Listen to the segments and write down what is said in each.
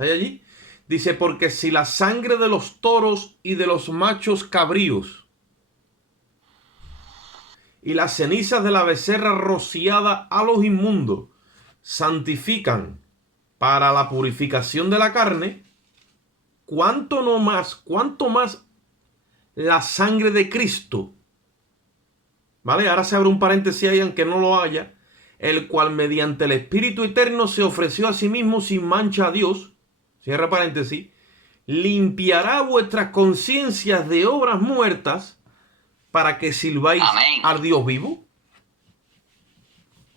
¿Está ahí allí? Dice, porque si la sangre de los toros y de los machos cabríos y las cenizas de la becerra rociada a los inmundos santifican para la purificación de la carne, cuánto más la sangre de Cristo, ¿vale? Ahora se abre un paréntesis ahí, aunque no lo haya, el cual mediante el Espíritu Eterno se ofreció a sí mismo sin mancha a Dios, cierra paréntesis, limpiará vuestras conciencias de obras muertas para que sirváis al Dios vivo.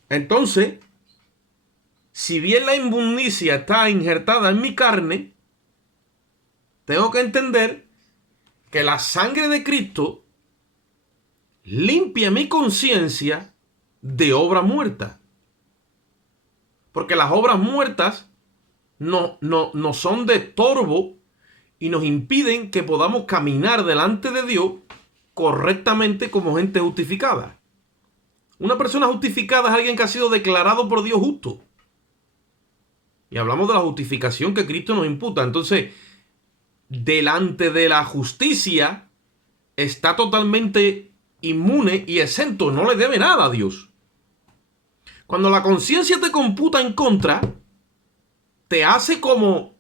Entonces, si bien la inmundicia está injertada en mi carne, tengo que entender que la sangre de Cristo limpia mi conciencia de obras muertas. Porque las obras muertas no son de estorbo y nos impiden que podamos caminar delante de Dios correctamente como gente justificada. Una persona justificada es alguien que ha sido declarado por Dios justo. Y hablamos de la justificación que Cristo nos imputa. Entonces, delante de la justicia, está totalmente inmune y exento. No le debe nada a Dios. Cuando la conciencia te computa en contra, te hace como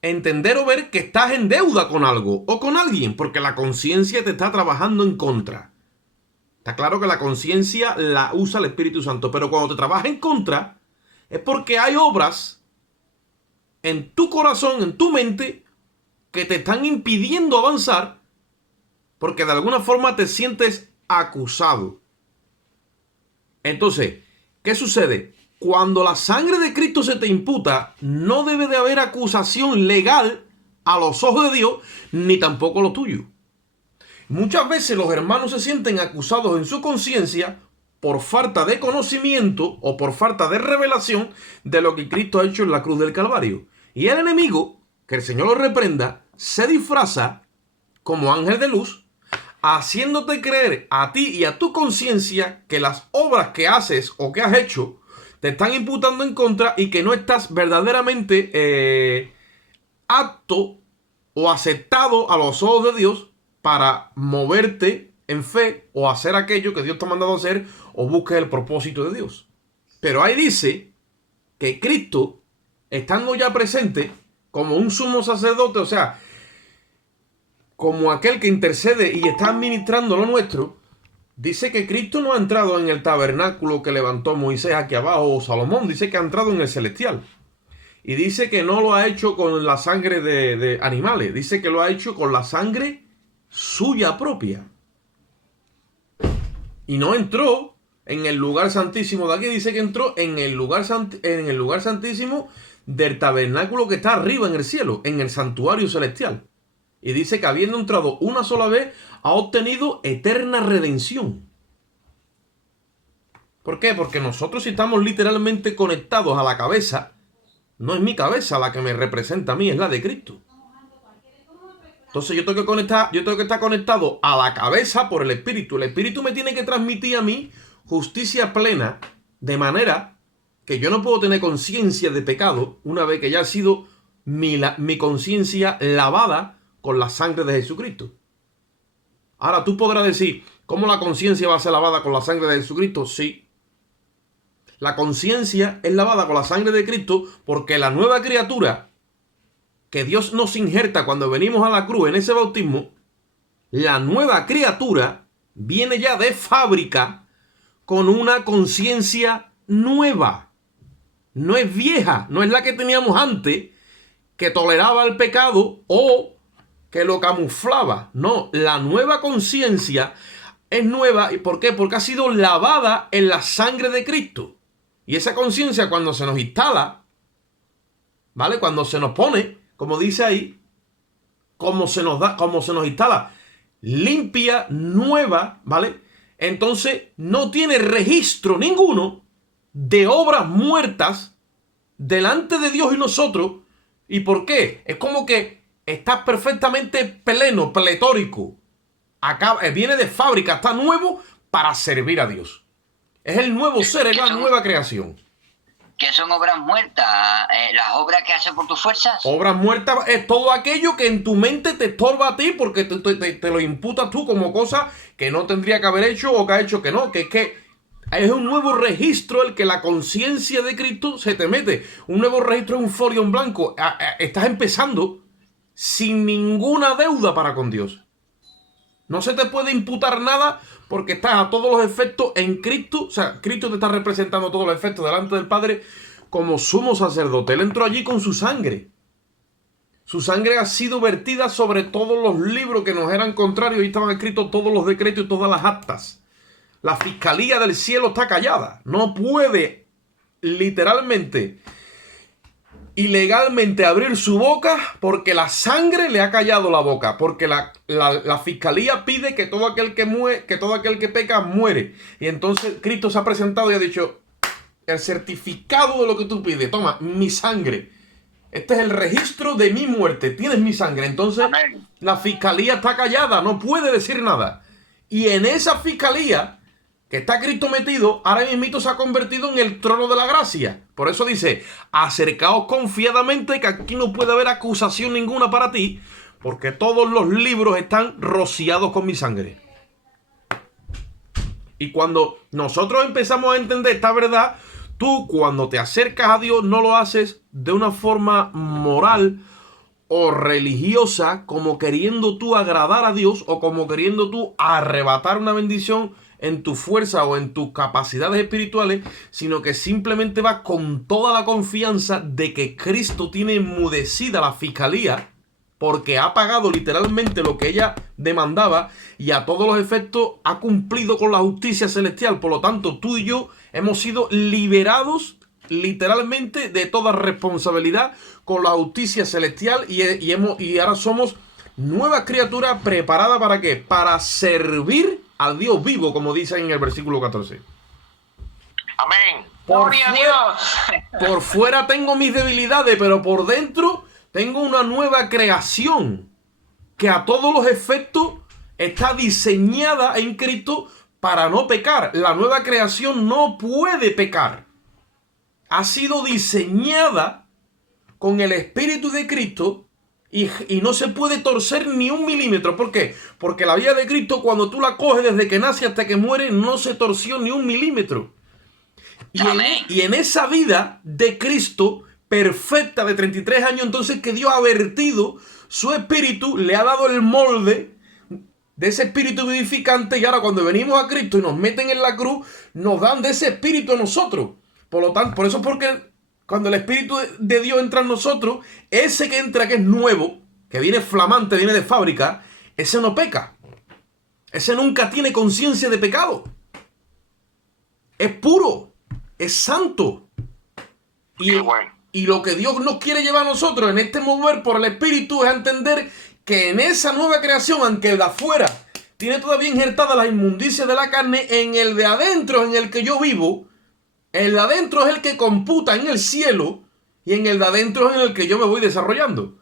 entender o ver que estás en deuda con algo o con alguien, porque la conciencia te está trabajando en contra. Está claro que la conciencia la usa el Espíritu Santo, pero cuando te trabaja en contra, es porque hay obras en tu corazón, en tu mente, que te están impidiendo avanzar, porque de alguna forma te sientes acusado. Entonces, ¿qué sucede? Cuando la sangre de Cristo se te imputa, no debe de haber acusación legal a los ojos de Dios, ni tampoco lo tuyo. Muchas veces los hermanos se sienten acusados en su conciencia por falta de conocimiento o por falta de revelación de lo que Cristo ha hecho en la cruz del Calvario. Y el enemigo, que el Señor lo reprenda, se disfraza como ángel de luz, haciéndote creer a ti y a tu conciencia que las obras que haces o que has hecho te están imputando en contra y que no estás verdaderamente apto o aceptado a los ojos de Dios para moverte en fe o hacer aquello que Dios te ha mandado a hacer o busques el propósito de Dios. Pero ahí dice que Cristo, estando ya presente como un sumo sacerdote, o sea, como aquel que intercede y está administrando lo nuestro, dice que Cristo no ha entrado en el tabernáculo que levantó Moisés aquí abajo o Salomón, dice que ha entrado en el celestial. Y dice que no lo ha hecho con la sangre de animales, dice que lo ha hecho con la sangre suya propia. Y no entró en el lugar santísimo de aquí, dice que entró en el lugar santísimo del tabernáculo que está arriba en el cielo, en el santuario celestial. Y dice que habiendo entrado una sola vez, ha obtenido eterna redención. ¿Por qué? Porque nosotros, si estamos literalmente conectados a la cabeza, no es mi cabeza la que me representa a mí, es la de Cristo. Entonces yo tengo que estar conectado a la cabeza por el Espíritu. El Espíritu me tiene que transmitir a mí justicia plena, de manera que yo no puedo tener conciencia de pecado una vez que ya ha sido mi conciencia lavada con la sangre de Jesucristo. Ahora tú podrás decir, ¿cómo la conciencia va a ser lavada con la sangre de Jesucristo? Sí. La conciencia es lavada con la sangre de Cristo porque la nueva criatura que Dios nos injerta cuando venimos a la cruz en ese bautismo, la nueva criatura viene ya de fábrica con una conciencia nueva. No es vieja, no es la que teníamos antes, que toleraba el pecado o que lo camuflaba. No, la nueva conciencia es nueva. ¿Y por qué? Porque ha sido lavada en la sangre de Cristo. Y esa conciencia, cuando se nos instala, ¿vale? Cuando se nos pone, como dice ahí, como se nos instala, limpia, nueva, ¿vale? Entonces no tiene registro ninguno de obras muertas delante de Dios y nosotros. ¿Y por qué? Es como que está perfectamente pleno, pletórico. Viene de fábrica, está nuevo para servir a Dios. Es el nuevo ser, es la nueva creación. ¿Qué son obras muertas? ¿Las obras que haces por tus fuerzas? Obras muertas es todo aquello que en tu mente te estorba a ti porque te lo imputas tú como cosa que no tendría que haber hecho o que ha hecho que no. Que es que es un nuevo registro el que la conciencia de Cristo se te mete. Un nuevo registro es un folio en blanco. Estás empezando sin ninguna deuda para con Dios. No se te puede imputar nada porque estás a todos los efectos en Cristo. O sea, Cristo te está representando todos los efectos delante del Padre como sumo sacerdote. Él entró allí con su sangre. Su sangre ha sido vertida sobre todos los libros que nos eran contrarios y estaban escritos todos los decretos y todas las actas. La fiscalía del cielo está callada. No puede literalmente y legalmente abrir su boca porque la sangre le ha callado la boca, porque la fiscalía pide que todo aquel que peca muere. Y entonces Cristo se ha presentado y ha dicho: el certificado de lo que tú pides, toma, mi sangre. Este es el registro de mi muerte, tienes mi sangre. Entonces Amén. la fiscalía está callada, no puede decir nada. Y en esa fiscalía que está Cristo metido, ahora mismo se ha convertido en el trono de la gracia. Por eso dice: acercaos confiadamente, que aquí no puede haber acusación ninguna para ti, porque todos los libros están rociados con mi sangre. Y cuando nosotros empezamos a entender esta verdad, tú cuando te acercas a Dios no lo haces de una forma moral o religiosa, como queriendo tú agradar a Dios o como queriendo tú arrebatar una bendición en tu fuerza o en tus capacidades espirituales, sino que simplemente vas con toda la confianza de que Cristo tiene enmudecida la fiscalía porque ha pagado literalmente lo que ella demandaba y a todos los efectos ha cumplido con la justicia celestial. Por lo tanto, tú y yo hemos sido liberados literalmente de toda responsabilidad con la justicia celestial y ahora somos nuevas criaturas preparadas ¿para qué? Para servir al Dios vivo, como dice en el versículo 14. Amén. ¡Gloria a Dios! Por fuera tengo mis debilidades, pero por dentro tengo una nueva creación que a todos los efectos está diseñada en Cristo para no pecar. La nueva creación no puede pecar. Ha sido diseñada con el Espíritu de Cristo y no se puede torcer ni un milímetro. ¿Por qué? Porque la vida de Cristo, cuando tú la coges desde que nace hasta que muere, no se torció ni un milímetro. Y en esa vida de Cristo perfecta de 33 años, entonces, que Dios ha vertido su espíritu, le ha dado el molde de ese espíritu vivificante, y ahora cuando venimos a Cristo y nos meten en la cruz, nos dan de ese espíritu a nosotros. Por lo tanto, por eso es porque cuando el Espíritu de Dios entra en nosotros, ese que entra, que es nuevo, que viene flamante, viene de fábrica, ese no peca. Ese nunca tiene conciencia de pecado. Es puro, es santo. Y lo que Dios nos quiere llevar a nosotros en este mover por el Espíritu es a entender que en esa nueva creación, aunque el de afuera tiene todavía injertada la inmundicia de la carne, en el de adentro, en el que yo vivo, el de adentro es el que computa en el cielo y en el de adentro es en el que yo me voy desarrollando.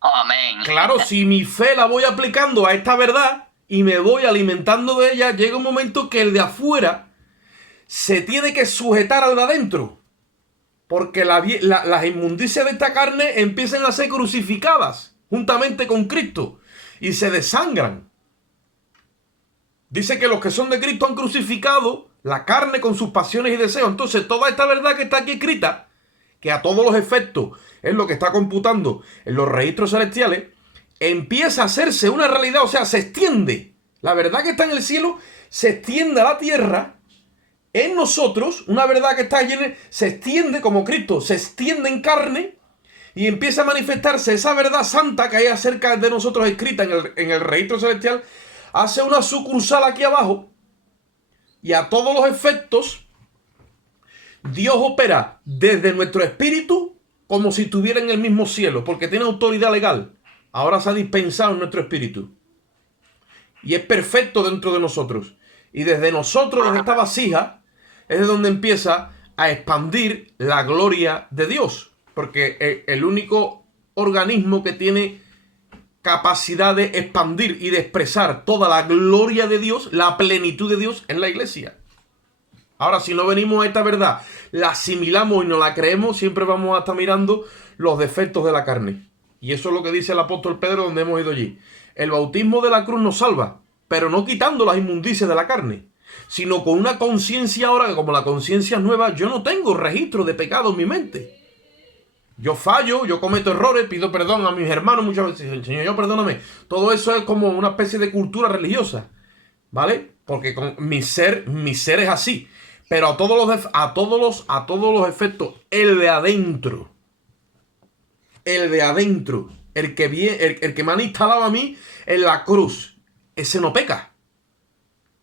Amén. Claro, si mi fe la voy aplicando a esta verdad y me voy alimentando de ella, llega un momento que el de afuera se tiene que sujetar al de adentro. Porque las inmundicias de esta carne empiezan a ser crucificadas juntamente con Cristo y se desangran. Dice que los que son de Cristo han crucificado la carne con sus pasiones y deseos. Entonces, toda esta verdad que está aquí escrita, que a todos los efectos es lo que está computando en los registros celestiales, empieza a hacerse una realidad, o sea, se extiende. La verdad que está en el cielo se extiende a la tierra. En nosotros, una verdad que está allí se extiende como Cristo, se extiende en carne y empieza a manifestarse esa verdad santa que hay acerca de nosotros escrita en el registro celestial. Hace una sucursal aquí abajo y a todos los efectos Dios opera desde nuestro espíritu como si estuviera en el mismo cielo, porque tiene autoridad legal. Ahora se ha dispensado en nuestro espíritu y es perfecto dentro de nosotros. Y desde nosotros, desde esta vasija, es de donde empieza a expandir la gloria de Dios. Porque el único organismo que tiene capacidad de expandir y de expresar toda la gloria de Dios, la plenitud de Dios, es la iglesia. Ahora, si no venimos a esta verdad, la asimilamos y no la creemos, siempre vamos a estar mirando los defectos de la carne. Y eso es lo que dice el apóstol Pedro, donde hemos ido allí. El bautismo de la cruz nos salva, pero no quitando las inmundicias de la carne, sino con una conciencia ahora, que como la conciencia es nueva, yo no tengo registro de pecado en mi mente. Yo fallo, yo cometo errores, pido perdón a mis hermanos muchas veces. El Señor, yo perdóname. Todo eso es como una especie de cultura religiosa, ¿vale? Porque con mi ser es así. Pero a todos los efectos, el de adentro, el que me han instalado a mí en la cruz, ese no peca.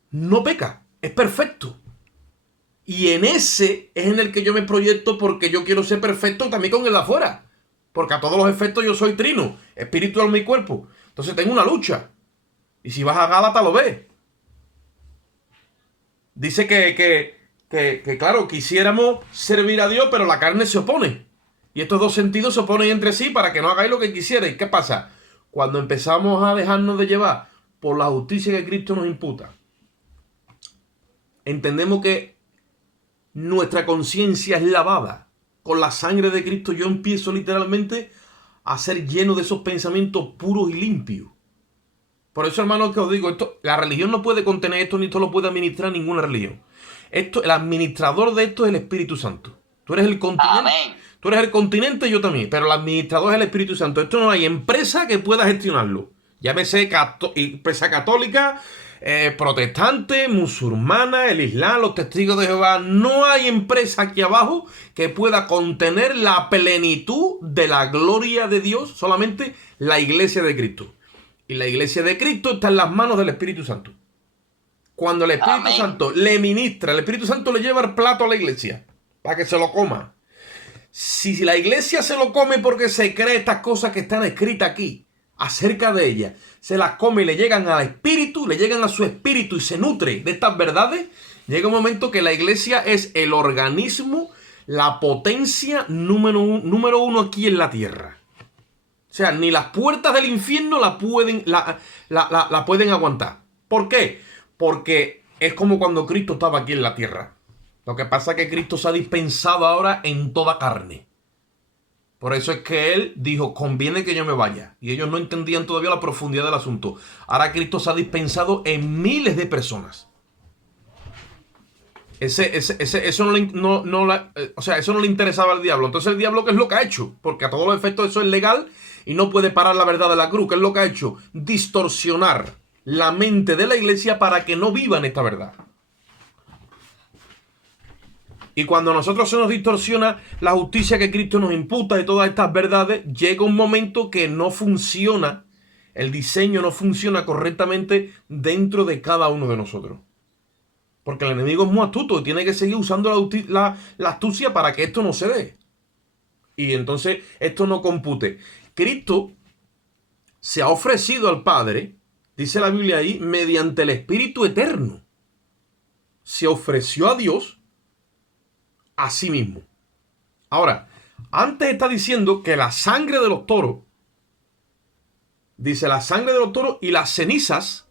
No peca, es perfecto. Y en ese es en el que yo me proyecto porque yo quiero ser perfecto también con el de afuera. Porque a todos los efectos yo soy trino, espíritu, alma y cuerpo. Entonces tengo una lucha. Y si vas a Gálatas lo ves. Dice que claro, quisiéramos servir a Dios, pero la carne se opone. Y estos dos sentidos se oponen entre sí para que no hagáis lo que quisierais. ¿Qué pasa? Cuando empezamos a dejarnos de llevar por la justicia que Cristo nos imputa, entendemos que nuestra conciencia es lavada. Con la sangre de Cristo yo empiezo literalmente a ser lleno de esos pensamientos puros y limpios. Por eso, hermanos, que os digo, la religión no puede contener esto, ni esto lo puede administrar ninguna religión. El administrador de esto es el Espíritu Santo. Tú eres el continente. Amén. Tú eres el continente y yo también. Pero el administrador es el Espíritu Santo. Esto no hay empresa que pueda gestionarlo. Llámese empresa católica, protestante, musulmana, el Islam, los testigos de Jehová. No hay empresa aquí abajo que pueda contener la plenitud de la gloria de Dios. Solamente la iglesia de Cristo. Y la iglesia de Cristo está en las manos del Espíritu Santo. Cuando el Espíritu Amén. Santo le ministra, el Espíritu Santo le lleva el plato a la iglesia para que se lo coma. Si la iglesia se lo come porque se cree estas cosas que están escritas aquí acerca de ella, se las come y le llegan al espíritu, le llegan a su espíritu y se nutre de estas verdades, llega un momento que la iglesia es el organismo, la potencia número uno aquí en la tierra. O sea, ni las puertas del infierno la pueden aguantar. ¿Por qué? Porque es como cuando Cristo estaba aquí en la tierra. Lo que pasa es que Cristo se ha dispensado ahora en toda carne. Por eso es que Él dijo, conviene que yo me vaya. Y ellos no entendían todavía la profundidad del asunto. Ahora Cristo se ha dispensado en miles de personas. Eso no le interesaba al diablo. Entonces el diablo, ¿qué es lo que ha hecho? Porque a todos los efectos eso es legal y no puede parar la verdad de la cruz. ¿Qué es lo que ha hecho? Distorsionar la mente de la iglesia para que no vivan esta verdad. Y cuando a nosotros se nos distorsiona la justicia que Cristo nos imputa de todas estas verdades, llega un momento que no funciona, el diseño no funciona correctamente dentro de cada uno de nosotros. Porque el enemigo es muy astuto y tiene que seguir usando la astucia para que esto no se dé. Y entonces esto no compute. Cristo se ha ofrecido al Padre, dice la Biblia ahí, mediante el Espíritu Eterno. Se ofreció a Dios a sí mismo. Ahora, antes está diciendo que la sangre de los toros, dice la sangre de los toros y las cenizas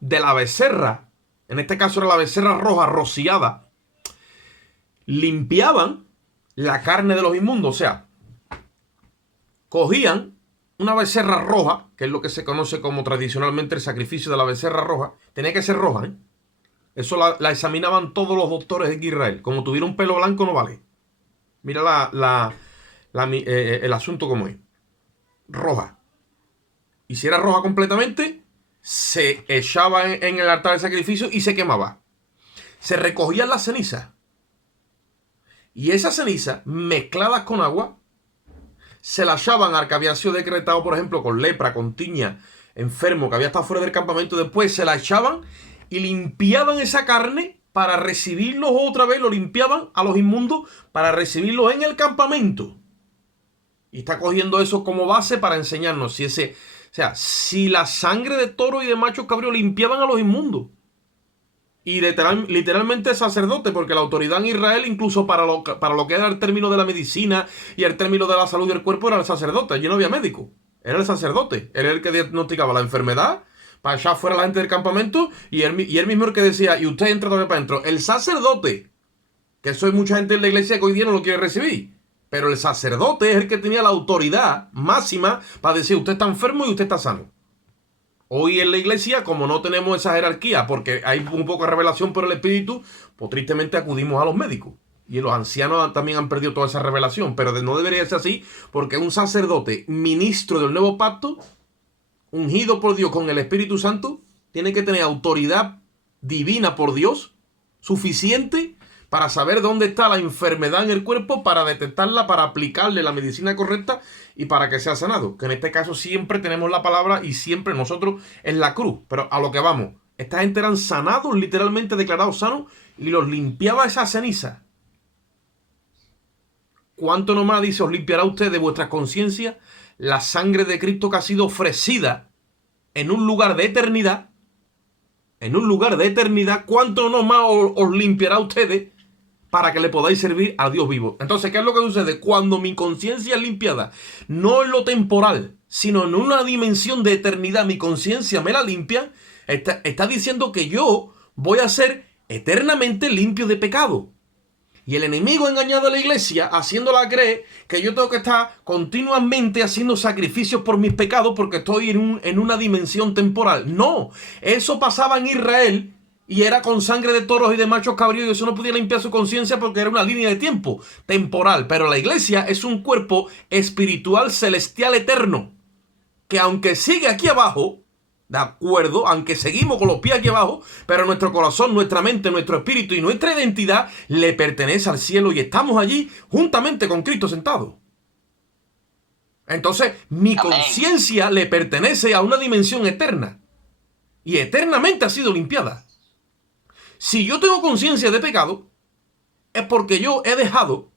de la becerra, en este caso era la becerra roja rociada, limpiaban la carne de los inmundos. O sea, cogían una becerra roja, que es lo que se conoce como tradicionalmente el sacrificio de la becerra roja. Tenía que ser roja, ¿eh? Eso la examinaban todos los doctores de Israel. Como tuviera un pelo blanco no vale. Mira el asunto como es. Roja. Y si era roja completamente, se echaba en el altar de sacrificio y se quemaba. Se recogían las cenizas. Y esas cenizas, mezcladas con agua, se las echaban al que había sido decretado, por ejemplo, con lepra, con tiña, enfermo, que había estado fuera del campamento. Después se la echaban y limpiaban esa carne para recibirlos otra vez. Lo limpiaban a los inmundos para recibirlos en el campamento. Y está cogiendo eso como base para enseñarnos si la sangre de toro y de macho cabrío limpiaban a los inmundos. Y literalmente el sacerdote, porque la autoridad en Israel, incluso para lo que era el término de la medicina y el término de la salud del cuerpo, era el sacerdote. Allí no había médico. Era el sacerdote. Era el que diagnosticaba la enfermedad para echar fuera a la gente del campamento, y él mismo el que decía, y usted entra todavía para adentro. El sacerdote, Que eso hay mucha gente en la iglesia que hoy día no lo quiere recibir. Pero el sacerdote es el que tenía la autoridad máxima para decir usted está enfermo y usted está sano. Hoy en la iglesia, como no tenemos esa jerarquía, porque hay un poco de revelación por el Espíritu, pues tristemente acudimos a los médicos. Y los ancianos también han perdido toda esa revelación. Pero no debería ser así, porque un sacerdote, ministro del nuevo pacto, ungido por Dios con el Espíritu Santo, tiene que tener autoridad divina por Dios, suficiente para saber dónde está la enfermedad en el cuerpo, para detectarla, para aplicarle la medicina correcta y para que sea sanado. Que en este caso siempre tenemos la palabra y siempre nosotros en la cruz. Pero a lo que vamos, esta gente eran sanados, literalmente declarados sanos, y los limpiaba esa ceniza. ¿Cuánto nomás dice, os limpiará usted de vuestra conciencia la sangre de Cristo que ha sido ofrecida en un lugar de eternidad? En un lugar de eternidad, ¿cuánto nomás os limpiará ustedes para que le podáis servir a Dios vivo? Entonces, ¿qué es lo que sucede? Cuando mi conciencia es limpiada, no en lo temporal, sino en una dimensión de eternidad, mi conciencia me la limpia, está diciendo que yo voy a ser eternamente limpio de pecado. Y el enemigo ha engañado a la iglesia, haciéndola creer que yo tengo que estar continuamente haciendo sacrificios por mis pecados porque estoy en una dimensión temporal. No, eso pasaba en Israel y era con sangre de toros y de machos cabríos, y eso no podía limpiar su conciencia porque era una línea de tiempo temporal. Pero la iglesia es un cuerpo espiritual, celestial, eterno, que aunque sigue aquí abajo, ¿de acuerdo? Aunque seguimos con los pies aquí abajo, pero nuestro corazón, nuestra mente, nuestro espíritu y nuestra identidad le pertenece al cielo y estamos allí juntamente con Cristo sentado. Entonces, mi conciencia le pertenece a una dimensión eterna y eternamente ha sido limpiada. Si yo tengo conciencia de pecado, es porque yo he dejado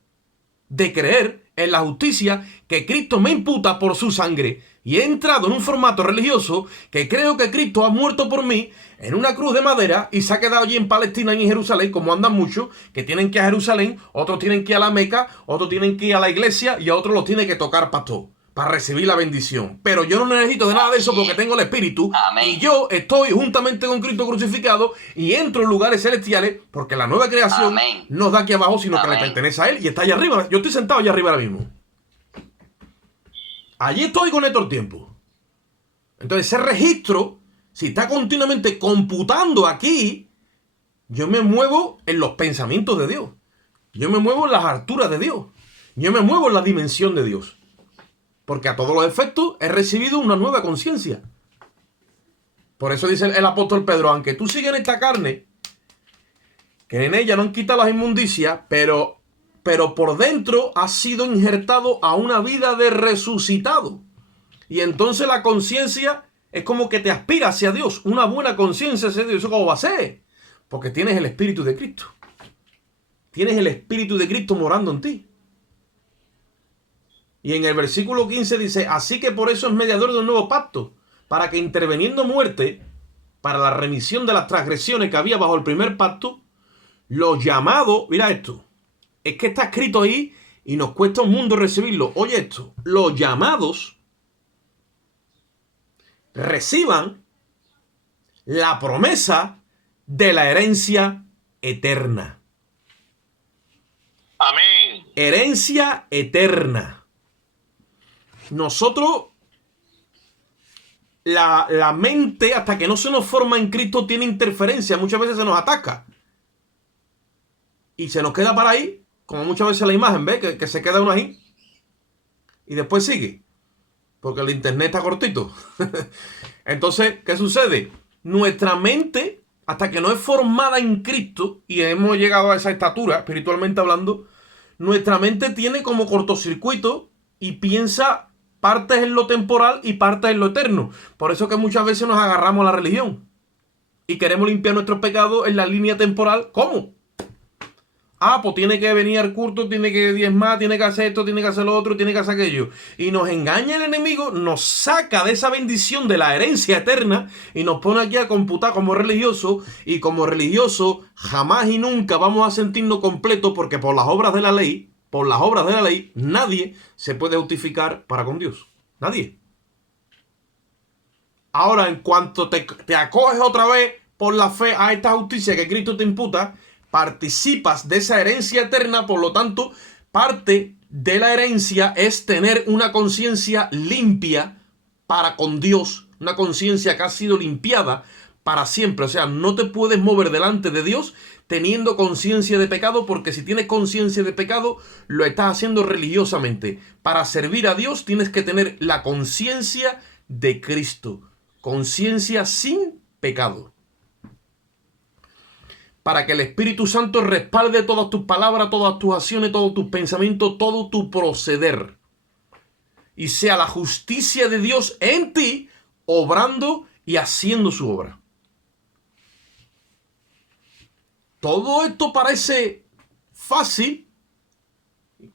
de creer en la justicia que Cristo me imputa por su sangre. Y he entrado en un formato religioso que creo que Cristo ha muerto por mí en una cruz de madera y se ha quedado allí en Palestina y en Jerusalén, como andan muchos, que tienen que ir a Jerusalén, otros tienen que ir a la Meca, otros tienen que ir a la iglesia y a otros los tiene que tocar pastor para recibir la bendición. Pero yo no necesito de nada de eso porque tengo el Espíritu. Amén. Y yo estoy juntamente con Cristo crucificado y entro en lugares celestiales porque la nueva creación Amén. No da aquí abajo, sino Amén. Que le pertenece a Él y está allá arriba. Yo estoy sentado allá arriba ahora mismo. Allí estoy con estos tiempos. Entonces ese registro, si está continuamente computando aquí, yo me muevo en los pensamientos de Dios. Yo me muevo en las alturas de Dios. Yo me muevo en la dimensión de Dios. Porque a todos los efectos he recibido una nueva conciencia. Por eso dice el apóstol Pedro, aunque tú sigues en esta carne, que en ella no han quitado las inmundicias, pero por dentro has sido injertado a una vida de resucitado. Y entonces la conciencia es como que te aspira hacia Dios. Una buena conciencia hacia Dios. ¿Eso cómo va a ser? Porque tienes el Espíritu de Cristo. Tienes el Espíritu de Cristo morando en ti. Y en el versículo 15 dice, así que por eso es mediador de un nuevo pacto, para que interviniendo muerte, para la remisión de las transgresiones que había bajo el primer pacto, los llamados, mira esto, es que está escrito ahí y nos cuesta un mundo recibirlo. Oye esto, los llamados reciban la promesa de la herencia eterna. Amén. Herencia eterna. Nosotros, la mente, hasta que no se nos forma en Cristo, tiene interferencia. Muchas veces se nos ataca. Y se nos queda para ahí, como muchas veces la imagen, ¿ves? Que se queda uno ahí. Y después sigue. Porque el internet está cortito. Entonces, ¿qué sucede? Nuestra mente, hasta que no es formada en Cristo, y hemos llegado a esa estatura, espiritualmente hablando, nuestra mente tiene como cortocircuito y piensa partes en lo temporal y partes en lo eterno. Por eso que muchas veces nos agarramos a la religión y queremos limpiar nuestros pecados en la línea temporal. ¿Cómo? Ah, pues tiene que venir al culto, tiene que diezmar, tiene que hacer esto, tiene que hacer lo otro, tiene que hacer aquello. Y nos engaña el enemigo, nos saca de esa bendición de la herencia eterna y nos pone aquí a computar como religioso. Y como religioso jamás y nunca vamos a sentirnos completos porque por las obras de la ley, nadie se puede justificar para con Dios. Nadie. Ahora, en cuanto te acoges otra vez por la fe a esta justicia que Cristo te imputa, participas de esa herencia eterna, por lo tanto, parte de la herencia es tener una conciencia limpia para con Dios, una conciencia que ha sido limpiada para siempre. O sea, no te puedes mover delante de Dios teniendo conciencia de pecado, porque si tienes conciencia de pecado, lo estás haciendo religiosamente. Para servir a Dios tienes que tener la conciencia de Cristo, conciencia sin pecado, para que el Espíritu Santo respalde todas tus palabras, todas tus acciones, todos tus pensamientos, todo tu proceder, y sea la justicia de Dios en ti, obrando y haciendo su obra. Todo esto parece fácil,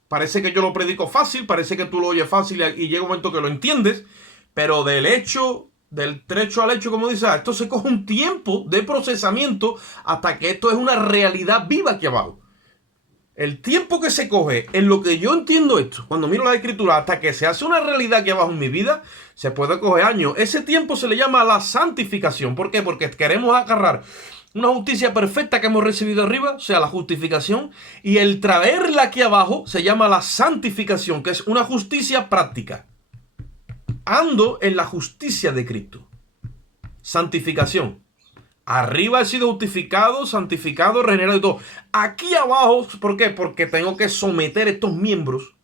parece que yo lo predico fácil, parece que tú lo oyes fácil y llega un momento que lo entiendes, pero del trecho al hecho, como dice, esto se coge un tiempo de procesamiento hasta que esto es una realidad viva aquí abajo. El tiempo que se coge en lo que yo entiendo esto, cuando miro la escritura, hasta que se hace una realidad aquí abajo en mi vida, se puede coger años. Ese tiempo se le llama la santificación. ¿Por qué? Porque queremos agarrar una justicia perfecta que hemos recibido arriba, o sea, la justificación, y el traerla aquí abajo se llama la santificación, que es una justicia práctica. Ando en la justicia de Cristo. Santificación. Arriba he sido justificado, santificado, regenerado y todo. Aquí abajo, ¿por qué? Porque tengo que someter estos miembros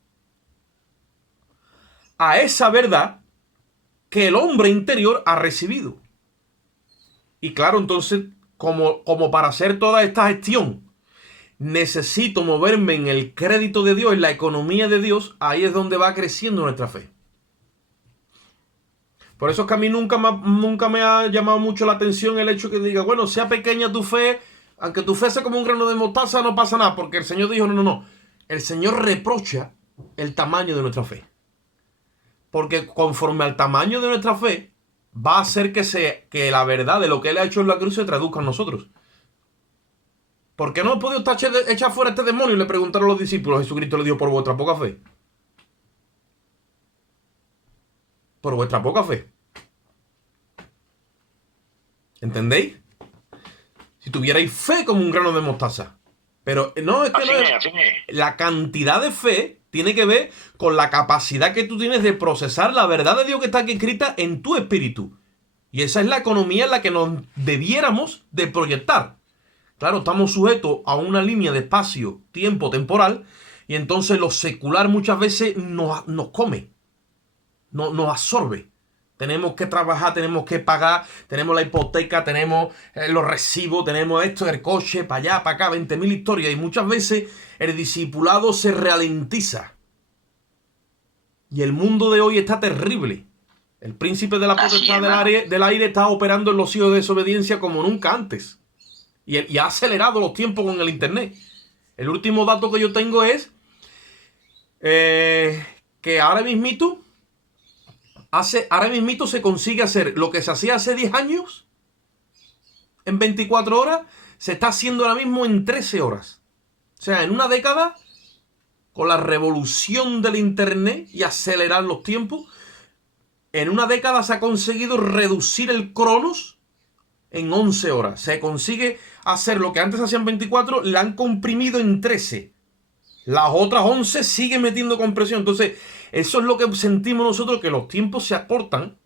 a esa verdad que el hombre interior ha recibido. Y claro, entonces, como para hacer toda esta gestión, necesito moverme en el crédito de Dios, en la economía de Dios. Ahí es donde va creciendo nuestra fe. Por eso es que a mí nunca me ha llamado mucho la atención el hecho que diga, bueno, sea pequeña tu fe, aunque tu fe sea como un grano de mostaza, no pasa nada, porque el Señor dijo, no. El Señor reprocha el tamaño de nuestra fe. Porque conforme al tamaño de nuestra fe, va a hacer que la verdad de lo que Él ha hecho en la cruz se traduzca en nosotros. ¿Por qué no he podido echar fuera este demonio? Le preguntaron los discípulos. Jesucristo le dijo, por vuestra poca fe. Por vuestra poca fe. ¿Entendéis? Si tuvierais fe como un grano de mostaza. Pero no, es que Así es. la cantidad de fe tiene que ver con la capacidad que tú tienes de procesar la verdad de Dios que está aquí escrita en tu espíritu. Y esa es la economía en la que nos debiéramos de proyectar. Claro, estamos sujetos a una línea de espacio, tiempo, temporal, y entonces lo secular muchas veces nos come. Nos absorbe. Tenemos que trabajar, tenemos que pagar, tenemos la hipoteca, tenemos los recibos, tenemos esto, el coche, para allá, para acá, 20.000 historias. Y muchas veces el discipulado se ralentiza. Y el mundo de hoy está terrible. El príncipe de la potestad del aire está operando en los hijos de desobediencia como nunca antes. Y ha acelerado los tiempos con el internet. El último dato que yo tengo es que ahora mismito se consigue hacer lo que se hacía hace 10 años en 24 horas, se está haciendo ahora mismo en 13 horas. O sea, en una década, con la revolución del internet y acelerar los tiempos, en una década se ha conseguido reducir el cronos en 11 horas. Se consigue hacer lo que antes hacían 24, la han comprimido en 13. Las otras 11 siguen metiendo compresión. Entonces, eso es lo que sentimos nosotros, que los tiempos se acortan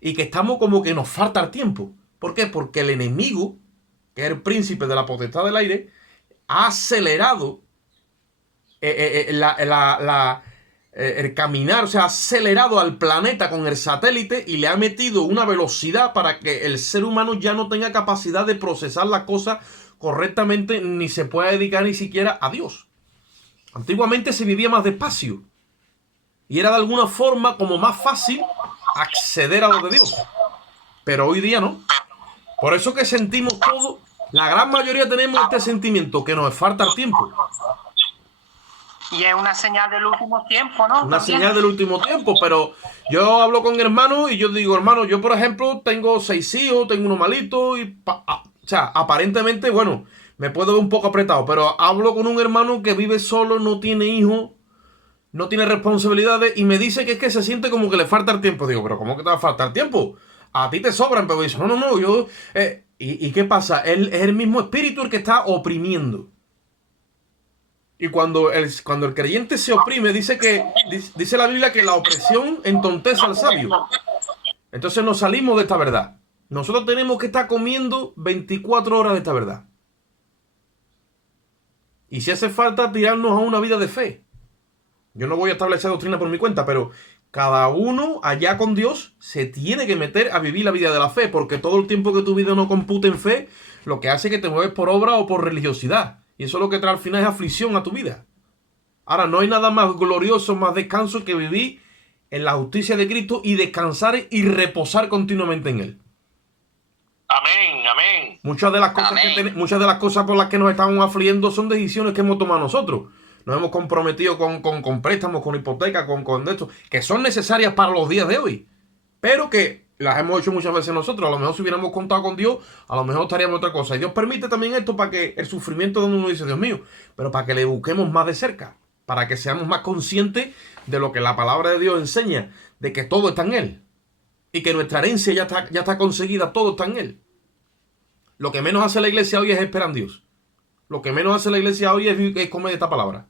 y que estamos como que nos falta el tiempo. ¿Por qué? Porque el enemigo, que es el príncipe de la potestad del aire, ha acelerado el caminar, o sea, ha acelerado al planeta con el satélite y le ha metido una velocidad para que el ser humano ya no tenga capacidad de procesar las cosas correctamente, ni se pueda dedicar ni siquiera a Dios. Antiguamente se vivía más despacio y era de alguna forma como más fácil acceder a lo de Dios. Pero hoy día no. Por eso que sentimos todo, la gran mayoría tenemos este sentimiento, que nos falta el tiempo. Y es una señal del último tiempo, ¿no? Una También. señal del último tiempo, pero yo hablo con hermanos y yo digo, hermano, yo por ejemplo tengo 6 hijos, tengo uno malito y... o sea, aparentemente, bueno, me puedo ver un poco apretado, pero hablo con un hermano que vive solo, no tiene hijos, no tiene responsabilidades y me dice que es que se siente como que le falta el tiempo. Digo, pero ¿cómo que te va a faltar tiempo? A ti te sobran, pero dice, no, yo... ¿Y qué pasa? Él es el mismo espíritu el que está oprimiendo. Y cuando el creyente se oprime, dice la Biblia que la opresión entontece al sabio. Entonces nos salimos de esta verdad. Nosotros tenemos que estar comiendo 24 horas de esta verdad. Y si hace falta, tirarnos a una vida de fe. Yo no voy a establecer doctrina por mi cuenta, pero cada uno allá con Dios se tiene que meter a vivir la vida de la fe, porque todo el tiempo que tu vida no compute en fe, lo que hace es que te mueves por obra o por religiosidad. Y eso lo que trae al final es aflicción a tu vida. Ahora, no hay nada más glorioso, más descanso que vivir en la justicia de Cristo y descansar y reposar continuamente en Él. Amén, amén. Muchas de las cosas por las que nos estamos afligiendo son decisiones que hemos tomado nosotros. Nos hemos comprometido con préstamos, con hipotecas, con esto, que son necesarias para los días de hoy, pero que las hemos hecho muchas veces nosotros. A lo mejor si hubiéramos contado con Dios, a lo mejor estaríamos otra cosa. Y Dios permite también esto para que el sufrimiento de uno dice, Dios mío, pero para que le busquemos más de cerca, para que seamos más conscientes de lo que la palabra de Dios enseña, de que todo está en Él, y que nuestra herencia ya está conseguida, todo está en Él. Lo que menos hace la iglesia hoy es esperar en Dios. Lo que menos hace la iglesia hoy es comer esta palabra.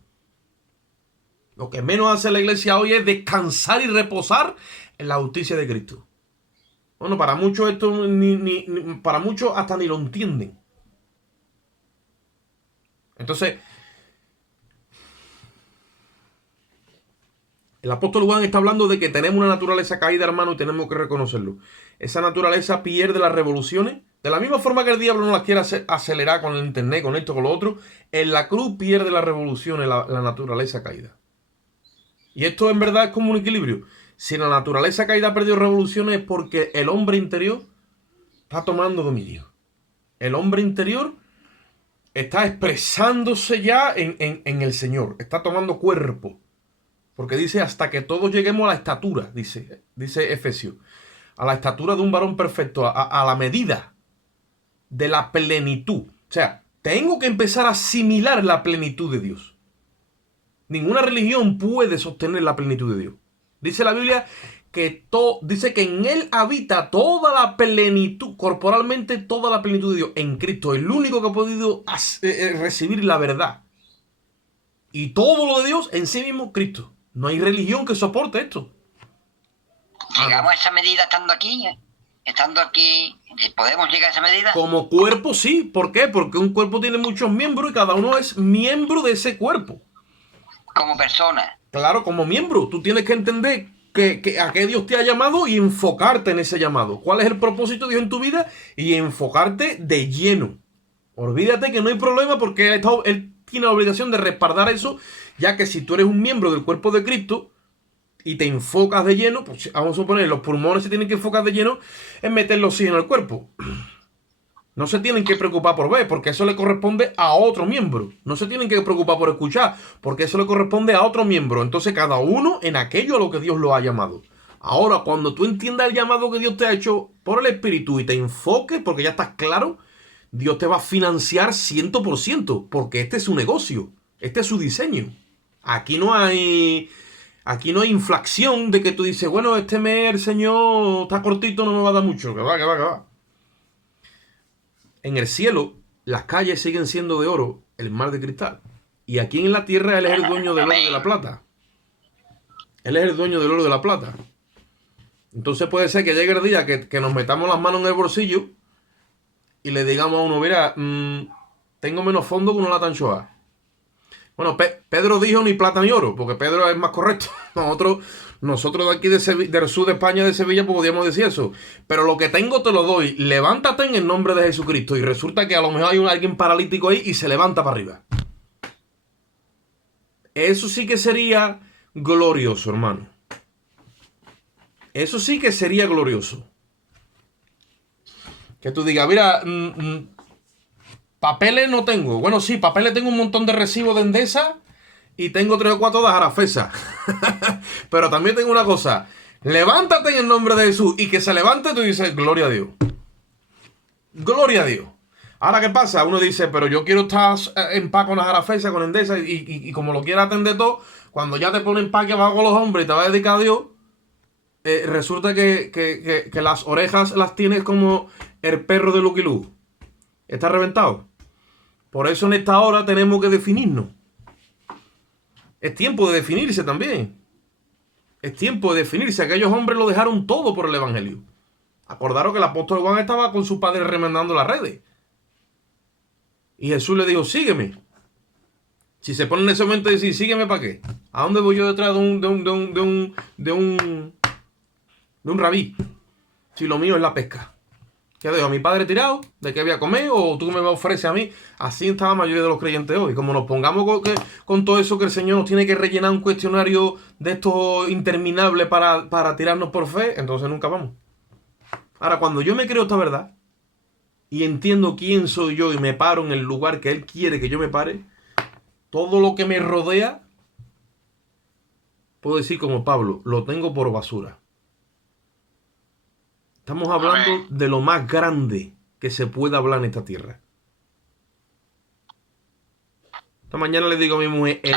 Lo que menos hace la iglesia hoy es descansar y reposar en la justicia de Cristo. Bueno, para muchos esto para muchos hasta ni lo entienden. Entonces, el apóstol Juan está hablando de que tenemos una naturaleza caída, hermano, y tenemos que reconocerlo. Esa naturaleza pierde las revoluciones. De la misma forma que el diablo no las quiere acelerar con el internet, con esto, con lo otro, en la cruz pierde las revoluciones la naturaleza caída. Y esto en verdad es como un equilibrio. Si la naturaleza caída ha perdido revoluciones es porque el hombre interior está tomando dominio. El hombre interior está expresándose ya en el Señor. Está tomando cuerpo. Porque dice hasta que todos lleguemos a la estatura, dice Efesios. A la estatura de un varón perfecto, a la medida de la plenitud. O sea, tengo que empezar a asimilar la plenitud de Dios. Ninguna religión puede sostener la plenitud de Dios. Dice la Biblia dice que en Él habita toda la plenitud, corporalmente toda la plenitud de Dios. En Cristo, el único que ha podido recibir la verdad. Y todo lo de Dios en sí mismo, Cristo. No hay religión que soporte esto. ¿Llegamos a esa medida estando aquí? Estando aquí, ¿podemos llegar a esa medida? Como cuerpo, sí. ¿Por qué? Porque un cuerpo tiene muchos miembros y cada uno es miembro de ese cuerpo. Como persona. Claro, como miembro. Tú tienes que entender a qué Dios te ha llamado y enfocarte en ese llamado. ¿Cuál es el propósito de Dios en tu vida? Y enfocarte de lleno. Olvídate que no hay problema porque Él tiene la obligación de respaldar eso, ya que si tú eres un miembro del cuerpo de Cristo y te enfocas de lleno, pues vamos a suponer, los pulmones se tienen que enfocar de lleno en meter oxígeno al cuerpo. No se tienen que preocupar por ver, porque eso le corresponde a otro miembro. No se tienen que preocupar por escuchar, porque eso le corresponde a otro miembro. Entonces cada uno en aquello a lo que Dios lo ha llamado. Ahora, cuando tú entiendas el llamado que Dios te ha hecho por el Espíritu y te enfoques, porque ya estás claro, Dios te va a financiar 100%, porque este es su negocio, este es su diseño. Aquí no hay inflación de que tú dices, bueno, este mes el Señor está cortito, no me va a dar mucho. Que va. En el cielo, las calles siguen siendo de oro, el mar de cristal. Y aquí en la tierra Él es el dueño del oro y de la plata. Él es el dueño del oro y de la plata. Entonces puede ser que llegue el día que nos metamos las manos en el bolsillo y le digamos a uno, mira, tengo menos fondo que una lata anchoa. Bueno, Pedro dijo ni plata ni oro, porque Pedro es más correcto. Nosotros de aquí del sur de España, de Sevilla, pues podríamos decir eso. Pero lo que tengo te lo doy. Levántate en el nombre de Jesucristo. Y resulta que a lo mejor hay alguien paralítico ahí y se levanta para arriba. Eso sí que sería glorioso, hermano. Eso sí que sería glorioso. Que tú digas, mira, papeles no tengo. Bueno, sí, papeles tengo un montón de recibos de Endesa y tengo 3 o 4 de Jarafesa. Pero también tengo una cosa. Levántate en el nombre de Jesús. Y que se levante, tú dices, gloria a Dios. Gloria a Dios. Ahora, ¿qué pasa? Uno dice, pero yo quiero estar en paz con la Jarafesa, con Endesa, y como lo quiera atender todo, cuando ya te ponen paz que vas con los hombres y te vas a dedicar a Dios, resulta que las orejas las tienes como el perro de Lucky Luke. está reventado. Por eso en esta hora tenemos que definirnos. Es tiempo de definirse también. Es tiempo de definirse. Aquellos hombres lo dejaron todo por el Evangelio. Acordaros que el apóstol Juan estaba con su padre remendando las redes. Y Jesús le dijo, sígueme. Si se pone en ese momento y decir, sígueme, ¿para qué? ¿A dónde voy yo detrás de un rabí? Si lo mío es la pesca. ¿Qué dejo a mi padre tirado? ¿De qué voy a comer? ¿O tú me ofreces a mí? Así está la mayoría de los creyentes hoy. Como nos pongamos con todo eso que el Señor nos tiene que rellenar un cuestionario de estos interminables para tirarnos por fe, entonces nunca vamos. Ahora, cuando yo me creo esta verdad y entiendo quién soy yo y me paro en el lugar que Él quiere que yo me pare, todo lo que me rodea, puedo decir como Pablo, lo tengo por basura. Estamos hablando de lo más grande que se puede hablar en esta tierra. Esta mañana le digo a mi mujer, el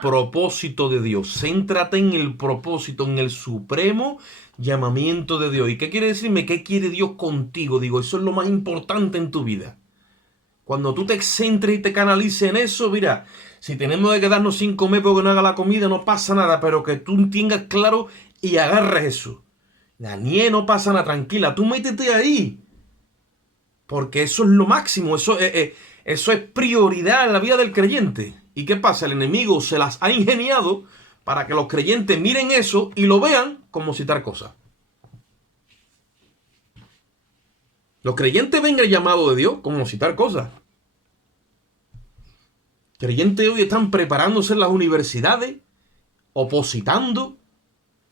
propósito de Dios. Céntrate en el propósito, en el supremo llamamiento de Dios. ¿Y qué quiere decirme? ¿Qué quiere Dios contigo? Digo, eso es lo más importante en tu vida. Cuando tú te centres y te canalices en eso, mira, si tenemos que quedarnos sin comer porque no haga la comida, no pasa nada, pero que tú tengas claro y agarres eso. Daniel, no pasa nada, tranquila, tú métete ahí. Porque eso es lo máximo, eso es prioridad en la vida del creyente. ¿Y qué pasa? El enemigo se las ha ingeniado para que los creyentes miren eso y lo vean como citar cosas. Los creyentes ven el llamado de Dios como citar cosas. Creyentes hoy están preparándose en las universidades, opositando,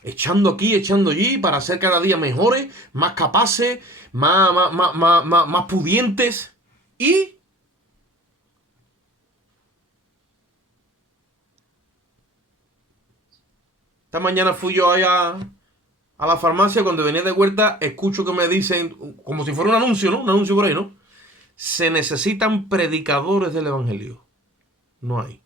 echando aquí, echando allí, para ser cada día mejores, más capaces, más pudientes. Y esta mañana fui yo allá a la farmacia, cuando venía de vuelta, escucho que me dicen, como si fuera un anuncio, ¿no? Un anuncio por ahí, ¿no? Se necesitan predicadores del Evangelio. No hay.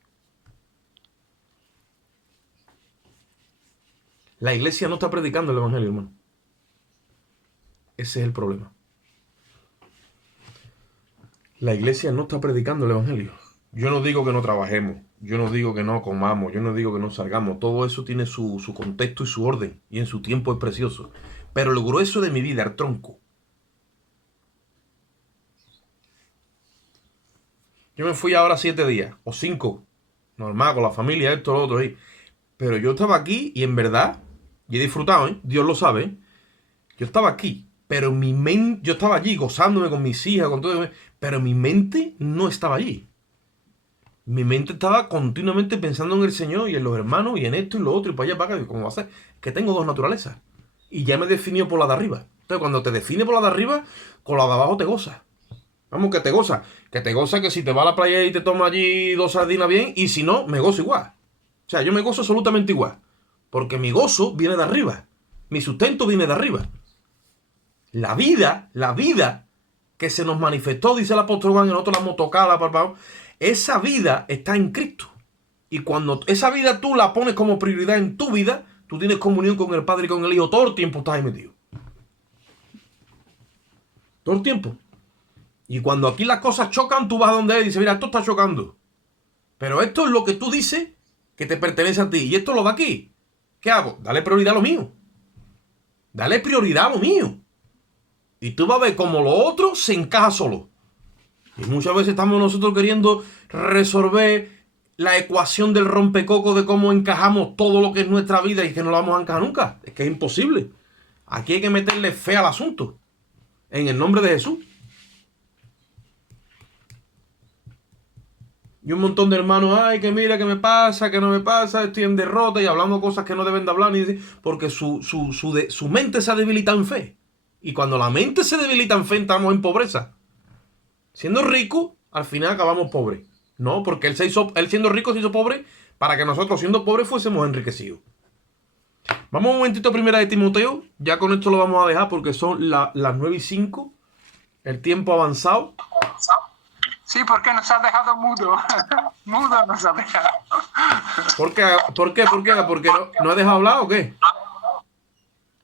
La iglesia no está predicando el Evangelio, hermano. Ese es el problema. La iglesia no está predicando el Evangelio. Yo no digo que no trabajemos. Yo no digo que no comamos. Yo no digo que no salgamos. Todo eso tiene su contexto y su orden. Y en su tiempo es precioso. Pero lo grueso de mi vida, el tronco. Yo me fui ahora 7 días. O 5. Normal, con la familia, esto, lo otro. Ahí. Pero yo estaba aquí y en verdad, y he disfrutado, ¿eh? Dios lo sabe, ¿eh? Yo estaba aquí, pero mi mente, yo estaba allí gozándome con mis hijas, con todo, pero mi mente no estaba allí. Mi mente estaba continuamente pensando en el Señor y en los hermanos y en esto y lo otro y para allá, para acá. ¿Y cómo va a ser? Que tengo dos naturalezas. Y ya me definió por la de arriba. Entonces, cuando te define por la de arriba, con la de abajo te goza. Vamos, que te goza. Que te goza que si te va a la playa y te toma allí 2 sardinas bien, y si no, me gozo igual. O sea, yo me gozo absolutamente igual. Porque mi gozo viene de arriba. Mi sustento viene de arriba. La vida que se nos manifestó, dice el apóstol Juan, y nosotros la hemos tocado, papá. Esa vida está en Cristo. Y cuando esa vida tú la pones como prioridad en tu vida, tú tienes comunión con el Padre y con el Hijo. Todo el tiempo estás ahí metido. Todo el tiempo. Y cuando aquí las cosas chocan, tú vas a donde él y dices, mira, esto está chocando. Pero esto es lo que tú dices que te pertenece a ti. Y esto es lo de aquí. ¿Qué hago? Dale prioridad a lo mío. Dale prioridad a lo mío. Y tú vas a ver cómo lo otro se encaja solo. Y muchas veces estamos nosotros queriendo resolver la ecuación del rompecoco de cómo encajamos todo lo que es nuestra vida y que no la vamos a encajar nunca. Es que es imposible. Aquí hay que meterle fe al asunto. En el nombre de Jesús. Y un montón de hermanos, ay, que mira, que me pasa, que no me pasa, estoy en derrota y hablando cosas que no deben de hablar, porque su mente se ha debilitado en fe. Y cuando la mente se debilita en fe, estamos en pobreza. Siendo rico, al final acabamos pobres. No, porque él siendo rico se hizo pobre para que nosotros siendo pobres fuésemos enriquecidos. Vamos un momentito a Primera de Timoteo. Ya con esto lo vamos a dejar porque son las 9:05. El tiempo avanzado. Sí, porque nos ha dejado mudo. Mudo nos ha dejado. ¿Por qué? ¿Porque no he dejado hablar o qué?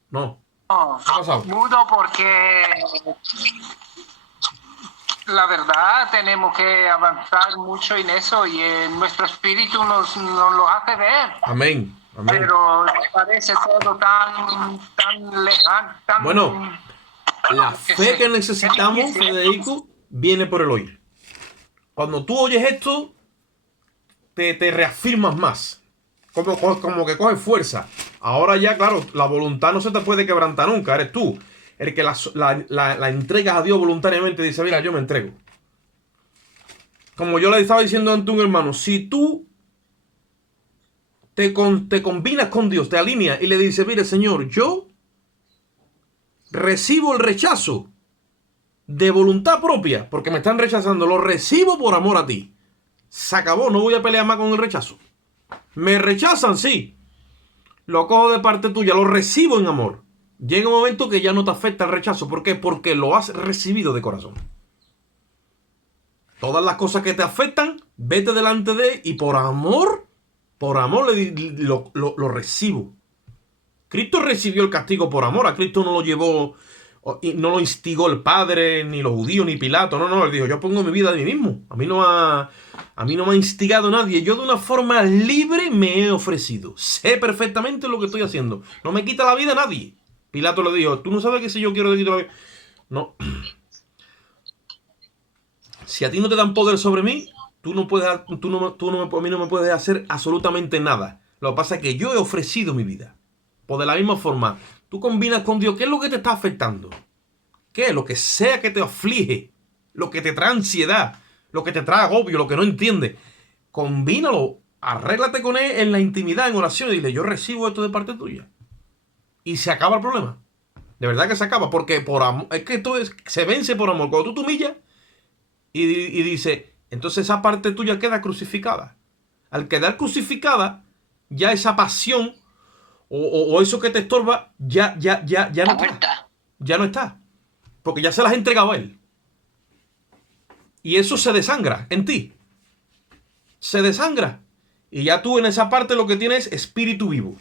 No. ¿Qué ha pasado? Mudo porque la verdad tenemos que avanzar mucho en eso y nuestro espíritu nos lo hace ver. Amén. Amén. Pero parece todo tan lejano, tan... Bueno, la fe que necesitamos, Federico, viene por el oír. Cuando tú oyes esto, te reafirmas más. Como que coges fuerza. Ahora ya, claro, la voluntad no se te puede quebrantar nunca. Eres tú el que la entregas a Dios voluntariamente y dice, mira, yo me entrego. Como yo le estaba diciendo ante un hermano, si tú te combinas con Dios, te alineas y le dices, mire, Señor, yo recibo el rechazo de voluntad propia, porque me están rechazando, lo recibo por amor a ti. Se acabó, no voy a pelear más con el rechazo. Me rechazan, sí. Lo cojo de parte tuya, lo recibo en amor. Llega un momento que ya no te afecta el rechazo. ¿Por qué? Porque lo has recibido de corazón. Todas las cosas que te afectan, vete delante de él y por amor lo recibo. Cristo recibió el castigo por amor. A Cristo no lo llevó, no lo instigó el Padre, ni los judíos, ni Pilato. No, él dijo, yo pongo mi vida a mí mismo. A mí no me ha instigado nadie. Yo de una forma libre me he ofrecido. Sé perfectamente lo que estoy haciendo. No me quita la vida nadie. Pilato le dijo, ¿tú no sabes que si yo quiero te quito la vida? No. Si a ti no te dan poder sobre mí, a mí no me puedes hacer absolutamente nada. Lo que pasa es que yo he ofrecido mi vida. Pues de la misma forma, tú combinas con Dios. ¿Qué es lo que te está afectando? ¿Qué es lo que sea que te aflige? Lo que te trae ansiedad, lo que te trae agobio, lo que no entiendes. Combínalo, arréglate con él en la intimidad, en oración, y dile, yo recibo esto de parte tuya. Y se acaba el problema. De verdad que se acaba, porque por amor, es que esto se vence por amor. Cuando tú te humillas y dice, entonces esa parte tuya queda crucificada. Al quedar crucificada, ya esa pasión o eso que te estorba, ya no está. Ya no está. Porque ya se las has entregado a él. Y eso se desangra en ti. Se desangra. Y ya tú en esa parte lo que tienes es espíritu vivo.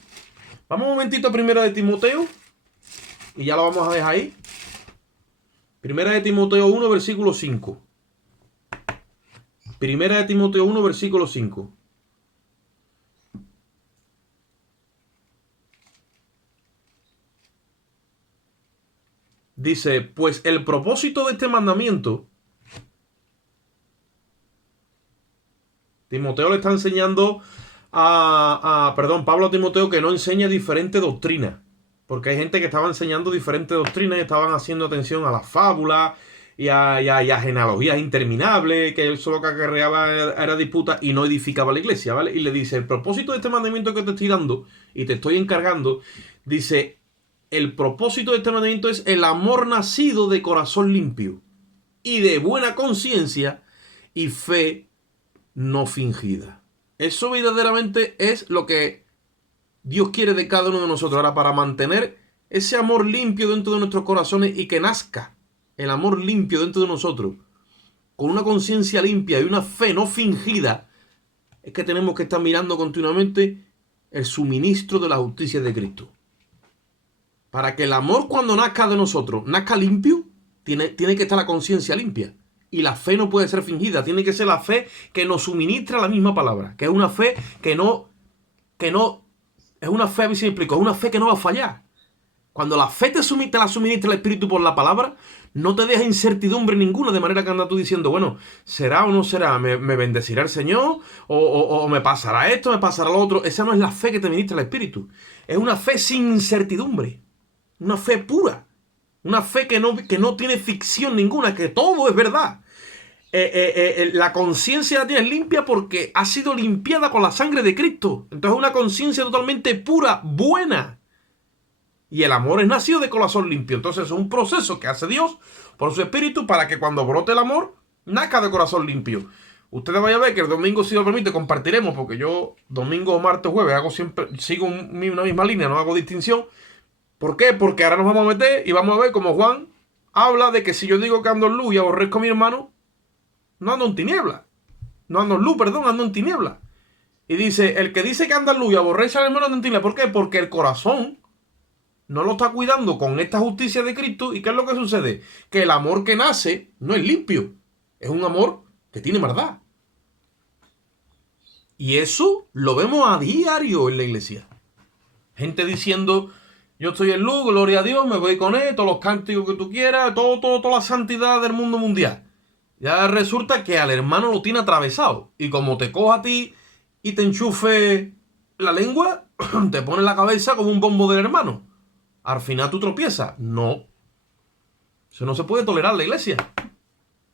Vamos un momentito a Primera de Timoteo. Y ya lo vamos a dejar ahí. Primera de Timoteo 1, versículo 5. Primera de Timoteo 1, versículo 5. Dice, pues el propósito de este mandamiento, Timoteo le está enseñando Pablo a Timoteo que no enseña diferente doctrina. Porque hay gente que estaba enseñando diferentes doctrinas y estaban haciendo atención a las fábulas y a genealogías interminables, que eso lo que acarreaba era disputa y no edificaba la iglesia, ¿vale? Y le dice, el propósito de este mandamiento que te estoy dando y te estoy encargando, dice, el propósito de este mandamiento es el amor nacido de corazón limpio y de buena conciencia y fe no fingida. Eso verdaderamente es lo que Dios quiere de cada uno de nosotros. Ahora, para mantener ese amor limpio dentro de nuestros corazones y que nazca el amor limpio dentro de nosotros, con una conciencia limpia y una fe no fingida, es que tenemos que estar mirando continuamente el suministro de la justicia de Cristo. Para que el amor cuando nazca de nosotros, nazca limpio, tiene que estar la conciencia limpia. Y la fe no puede ser fingida, tiene que ser la fe que nos suministra la misma palabra, que es una fe que no, es una fe, a ver si me explico, es una fe que no va a fallar. Cuando la fe te la suministra el Espíritu por la palabra, no te deja incertidumbre ninguna, de manera que andas tú diciendo, bueno, ¿será o no será? ¿Me bendecirá el Señor? ¿O me pasará esto? ¿Me pasará lo otro? Esa no es la fe que te ministra el Espíritu. Es una fe sin incertidumbre. Una fe pura. Una fe que no tiene ficción ninguna, que todo es verdad. La conciencia la tienes limpia porque ha sido limpiada con la sangre de Cristo. Entonces es una conciencia totalmente pura, buena. Y el amor es nacido de corazón limpio. Entonces es un proceso que hace Dios por su Espíritu para que cuando brote el amor, nazca de corazón limpio. Ustedes vayan a ver que el domingo, si lo permite, compartiremos, porque yo domingo, martes, jueves sigo una misma línea, no hago distinción. ¿Por qué? Porque ahora nos vamos a meter y vamos a ver cómo Juan habla de que si yo digo que ando en luz y aborrezco a mi hermano, no ando en tiniebla. No ando en luz, perdón, ando en tiniebla. Y dice, el que dice que anda en luz y aborrece al hermano anda en tiniebla. ¿Por qué? Porque el corazón no lo está cuidando con esta justicia de Cristo. ¿Y qué es lo que sucede? Que el amor que nace no es limpio. Es un amor que tiene maldad. Y eso lo vemos a diario en la iglesia. Gente diciendo, yo estoy en luz, gloria a Dios, me voy con él, todos los cánticos que tú quieras, toda la santidad del mundo mundial. Ya resulta que al hermano lo tiene atravesado. Y como te coja a ti y te enchufe la lengua, te pone la cabeza como un bombo del hermano. Al final tú tropiezas. No. Eso no se puede tolerar en la iglesia.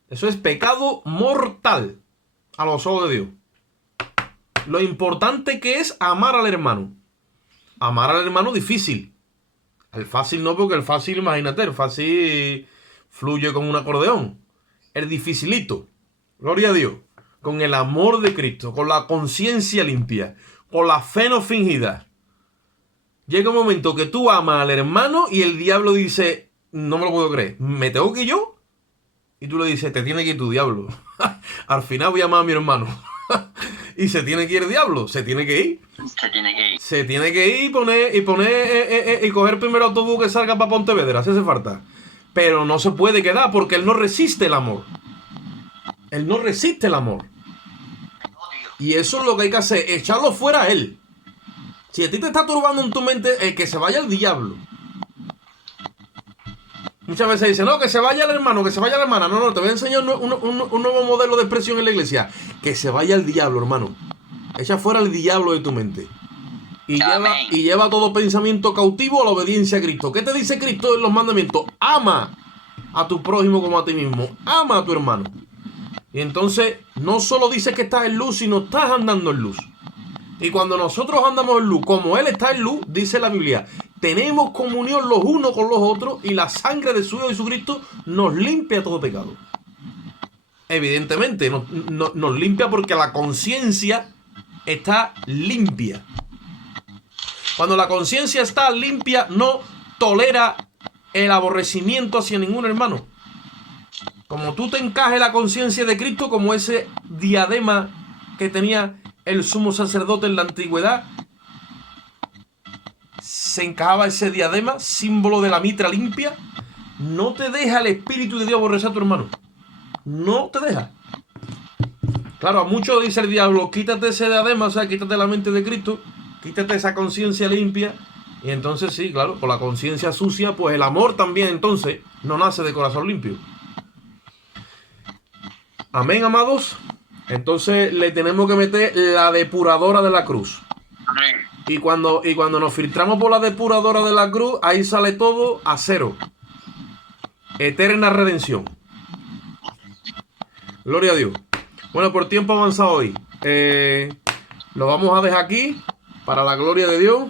Eso es pecado mortal a los ojos de Dios. Lo importante que es amar al hermano. Amar al hermano difícil. El fácil no, porque el fácil, imagínate, el fácil fluye como un acordeón. El dificilito, gloria a Dios, con el amor de Cristo, con la conciencia limpia, con la fe no fingida. Llega un momento que tú amas al hermano y el diablo dice, no me lo puedo creer, ¿me tengo que ir yo? Y tú le dices, te tiene que ir tu diablo. Al final voy a amar a mi hermano. Y se tiene que ir el diablo, se tiene que ir. Se tiene que ir. Se tiene que ir y coger el primer autobús que salga para Pontevedra, si hace falta. Pero no se puede quedar porque él no resiste el amor. Él no resiste el amor. Y eso es lo que hay que hacer, echarlo fuera a él. Si a ti te está turbando en tu mente, que se vaya el diablo. Muchas veces dicen, no, que se vaya el hermano, que se vaya la hermana. No, te voy a enseñar un nuevo modelo de expresión en la iglesia. Que se vaya el diablo, hermano. Echa fuera el diablo de tu mente. Y lleva todo pensamiento cautivo a la obediencia a Cristo. ¿Qué te dice Cristo en los mandamientos? Ama a tu prójimo como a ti mismo. Ama a tu hermano. Y entonces no solo dice que estás en luz, sino estás andando en luz. Y cuando nosotros andamos en luz, como Él está en luz, dice la Biblia, tenemos comunión los unos con los otros y la sangre de su Hijo Jesucristo nos limpia todo pecado. Evidentemente, nos limpia porque la conciencia está limpia. Cuando la conciencia está limpia, no tolera el aborrecimiento hacia ningún hermano. Como tú te encajes la conciencia de Cristo, como ese diadema que tenía el sumo sacerdote en la antigüedad, se encajaba ese diadema, símbolo de la mitra limpia, no te deja el Espíritu de Dios aborrecer a tu hermano. No te deja. Claro, a muchos dice el diablo, quítate ese diadema, o sea, quítate la mente de Cristo, quítate esa conciencia limpia. Y entonces sí, claro, con la conciencia sucia, pues el amor también entonces no nace de corazón limpio. Amén, amados. Entonces le tenemos que meter la depuradora de la cruz. Amén. Y cuando nos filtramos por la depuradora de la cruz, ahí sale todo a cero. Eterna redención. Gloria a Dios. Bueno, por tiempo avanzado hoy. Lo vamos a dejar aquí para la gloria de Dios.